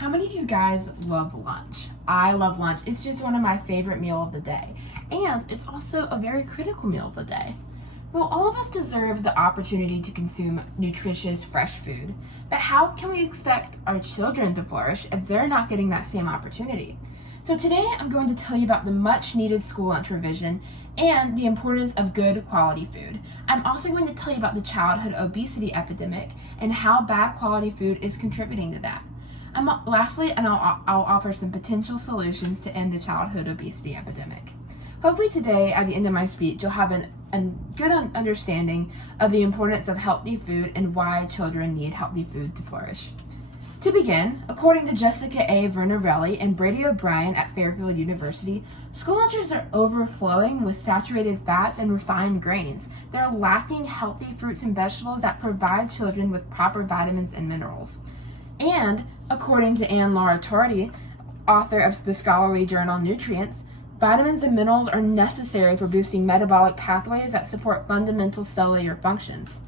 How many of you guys love lunch? I love lunch. It's just one of my favorite meals of the day. And it's also a very critical meal of the day. Well, all of us deserve the opportunity to consume nutritious, fresh food. But how can we expect our children to flourish if they're not getting that same opportunity? So today I'm going to tell you about the much needed school lunch revision and the importance of good quality food. I'm also going to tell you about the childhood obesity epidemic and how bad quality food is contributing to that. Lastly, I'll offer some potential solutions to end the childhood obesity epidemic. Hopefully today, at the end of my speech, you'll have a good understanding of the importance of healthy food and why children need healthy food to flourish. To begin, according to Jessica A. Vernarelli and Brady O'Brien at Fairfield University, school lunches are overflowing with saturated fats and refined grains. They're lacking healthy fruits and vegetables that provide children with proper vitamins and minerals. And, according to Anne Laura Tardy, author of the scholarly journal Nutrients, vitamins and minerals are necessary for boosting metabolic pathways that support fundamental cellular functions.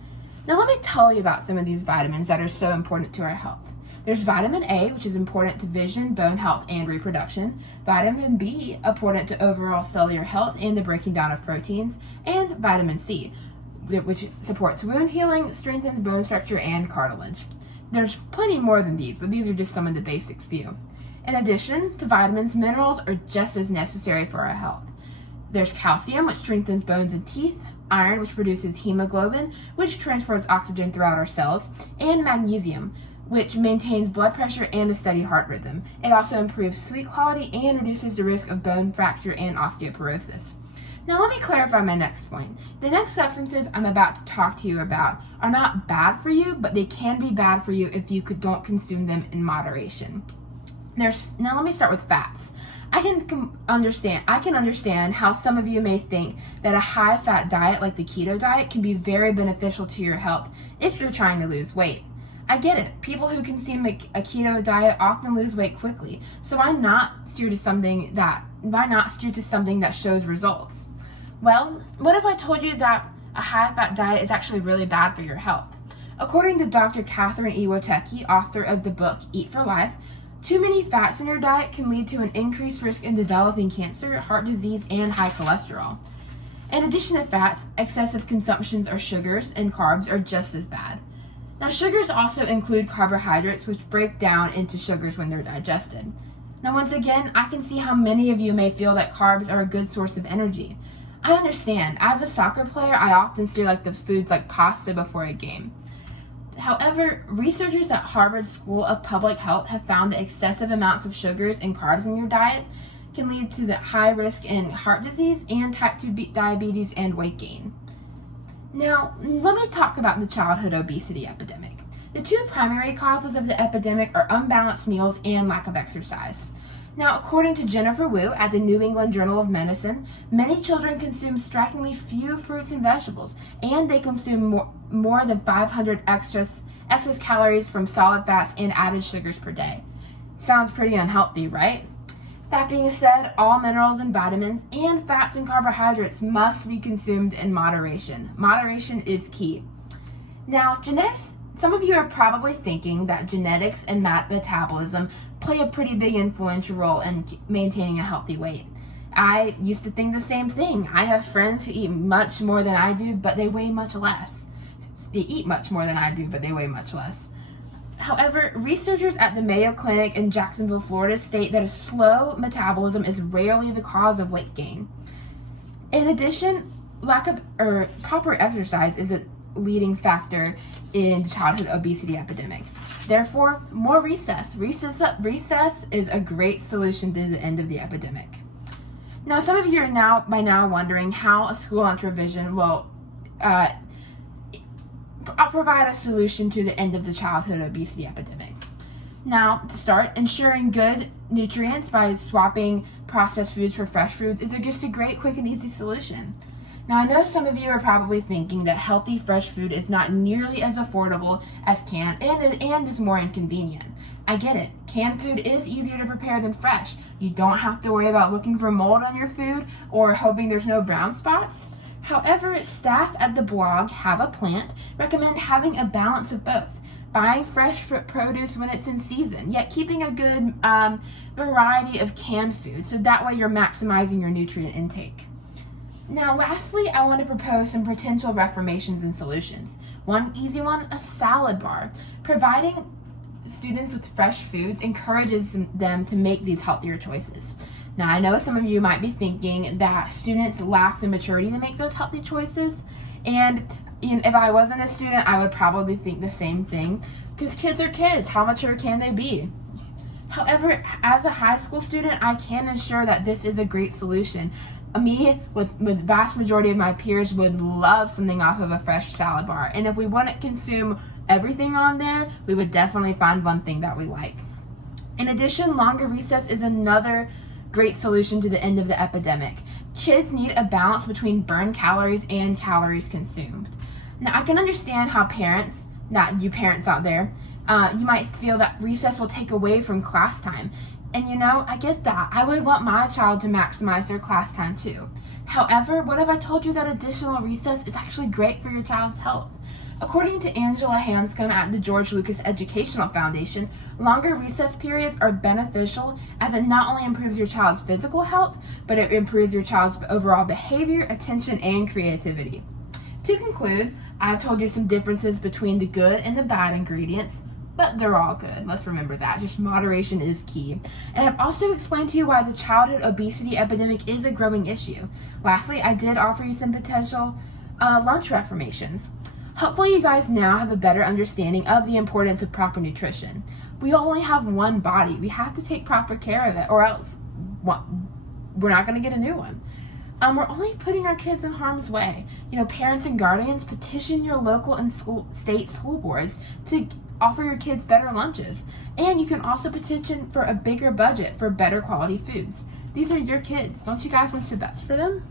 Now let me tell you about some of these vitamins that are so important to our health. There's vitamin A, which is important to vision, bone health, and reproduction. Vitamin B, important to overall cellular health and the breaking down of proteins. And vitamin C, which supports wound healing, strengthens bone structure, and cartilage. There's plenty more than these, but these are just some of the basics few. In addition to vitamins, minerals are just as necessary for our health. There's calcium, which strengthens bones and teeth, iron, which produces hemoglobin, which transports oxygen throughout our cells, and magnesium, which maintains blood pressure and a steady heart rhythm. It also improves sleep quality and reduces the risk of bone fracture and osteoporosis. Now let me clarify my next point. The next substances I'm about to talk to you about are not bad for you, but they can be bad for you if you don't consume them in moderation. Now let me start with fats. I can understand how some of you may think that a high-fat diet like the keto diet can be very beneficial to your health if you're trying to lose weight. I get it. People who consume a keto diet often lose weight quickly, so why not steer to something that shows results? Well, what if I told you that a high-fat diet is actually really bad for your health? According to Dr. Catherine Iwateki, author of the book Eat for Life, too many fats in your diet can lead to an increased risk in developing cancer, heart disease, and high cholesterol. In addition to fats, excessive consumptions of sugars and carbs are just as bad. Now, sugars also include carbohydrates, which break down into sugars when they're digested. Now, once again, I can see how many of you may feel that carbs are a good source of energy. I understand. As a soccer player, I often steer the foods like pasta before a game. However, researchers at Harvard School of Public Health have found that excessive amounts of sugars and carbs in your diet can lead to the high risk in heart disease and type 2 diabetes and weight gain. Now, let me talk about the childhood obesity epidemic. The two primary causes of the epidemic are unbalanced meals and lack of exercise. Now, according to Jennifer Wu at the New England Journal of Medicine, many children consume strikingly few fruits and vegetables, and they consume more than 500 excess calories from solid fats and added sugars per day. Sounds pretty unhealthy, right? That being said, all minerals and vitamins and fats and carbohydrates must be consumed in moderation. Moderation is key. Now, genetics. Some of you are probably thinking that genetics and metabolism play a pretty big influential role in maintaining a healthy weight. I used to think the same thing. I have friends who eat much more than I do, but they weigh much less. They eat much more than I do, but they weigh much less. However, researchers at the Mayo Clinic in Jacksonville, Florida state that a slow metabolism is rarely the cause of weight gain. In addition, proper exercise is a leading factor in the childhood obesity epidemic. Therefore, more recess. Recess is a great solution to the end of the epidemic. Now, some of you are by now wondering how a school lunch revision will provide a solution to the end of the childhood obesity epidemic. Now, to start, ensuring good nutrients by swapping processed foods for fresh foods is just a great, quick, and easy solution. Now, I know some of you are probably thinking that healthy, fresh food is not nearly as affordable as canned and is more inconvenient. I get it. Canned food is easier to prepare than fresh. You don't have to worry about looking for mold on your food or hoping there's no brown spots. However, staff at the blog Have a Plant recommend having a balance of both. buying fresh fruit produce when it's in season, yet keeping a good variety of canned food, so that way you're maximizing your nutrient intake. Now, lastly, I want to propose some potential reformations and solutions. One easy one, a salad bar. Providing students with fresh foods encourages them to make these healthier choices. Now, I know some of you might be thinking that students lack the maturity to make those healthy choices, and if I wasn't a student, I would probably think the same thing, because kids are kids. How mature can they be? However, as a high school student, I can ensure that this is a great solution. Me, with the vast majority of my peers, would love something off of a fresh salad bar. And if we wouldn't consume everything on there, we would definitely find one thing that we like. In addition, longer recess is another great solution to the end of the epidemic. Kids need a balance between burned calories and calories consumed. Now, I can understand how parents, not you parents out there, you might feel that recess will take away from class time. And I get that. I would want my child to maximize their class time too. However, what if I told you that additional recess is actually great for your child's health? According to Angela Hanscom at the George Lucas Educational Foundation, longer recess periods are beneficial as it not only improves your child's physical health, but it improves your child's overall behavior, attention, and creativity. To conclude, I've told you some differences between the good and the bad ingredients, but they're all good. Let's remember that. Just moderation is key. And I've also explained to you why the childhood obesity epidemic is a growing issue. Lastly, I did offer you some potential lunch reformations. Hopefully you guys now have a better understanding of the importance of proper nutrition. We only have one body. We have to take proper care of it, or else we're not going to get a new one. We're only putting our kids in harm's way. Parents and guardians, petition your local and state school boards to offer your kids better lunches. And you can also petition for a bigger budget for better quality foods. These are your kids. Don't you guys want the best for them?